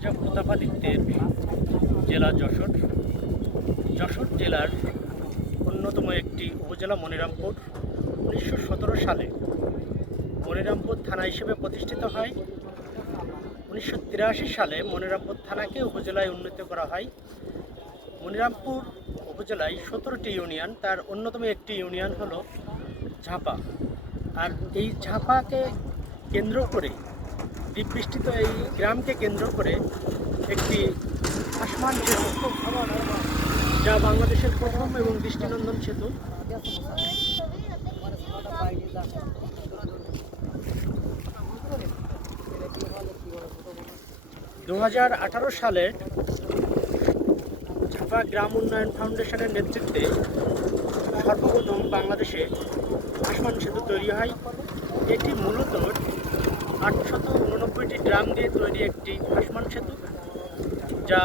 রাজা প্রতাপাদিত্যের জেলা যশোর। যশোর জেলার অন্যতম একটি উপজেলা মনিরামপুর। 1917 সালে মনিরামপুর থানা হিসেবে প্রতিষ্ঠিত হয়। 1983 সালে মনিরামপুর থানাকে উপজেলায় উন্নীত করা হয়। মনিরামপুর উপজেলায় 17টি ইউনিয়ন, তার অন্যতম একটি ইউনিয়ন হলো ঝাপা। আর এই ঝাপাকে কেন্দ্র করে, দ্বীপবিষ্টিত এই গ্রামকে কেন্দ্র করে একটি আসমান সেতু, যা বাংলাদেশের প্রথম এবং দৃষ্টিনন্দন সেতু। 2018 সালে ঝাপা গ্রাম উন্নয়ন ফাউন্ডেশনের নেতৃত্বে সর্বপ্রথম বাংলাদেশে আসমান সেতু তৈরি হয়। এটি মূলত 889টি গ্রাম দিয়ে তৈরি একটি আসমান সেতু, যা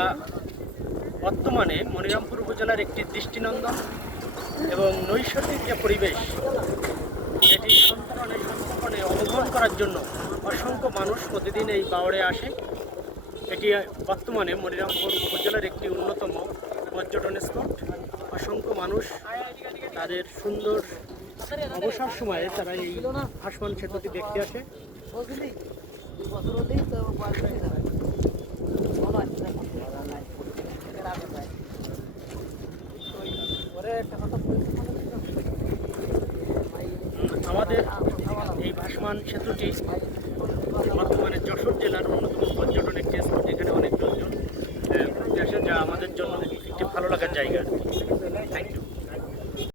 বর্তমানে মনিরামপুর উপজেলার একটি দৃষ্টিনন্দন এবং নৈসর্গিক যে পরিবেশ, এটি সংরক্ষণে অবলম্বন করার জন্য অসংখ্য মানুষ প্রতিদিন এই বাওড়ে আসে। এটি বর্তমানে মনিরামপুর উপজেলার একটি অন্যতম পর্যটন স্পট। অসংখ্য মানুষ তাদের সুন্দর অবসর সময়ে তারা এই আসমান সেতুটি দেখতে আসে। আমাদের এই ভাসমান সেতুটি বর্তমানে যশোর জেলার অন্যতম পর্যটন একটি স্পট। এখানে অনেক লোকজন ঘুরতে আসে, যা আমাদের জন্য একটি ভালো লাগার জায়গা। Thank you.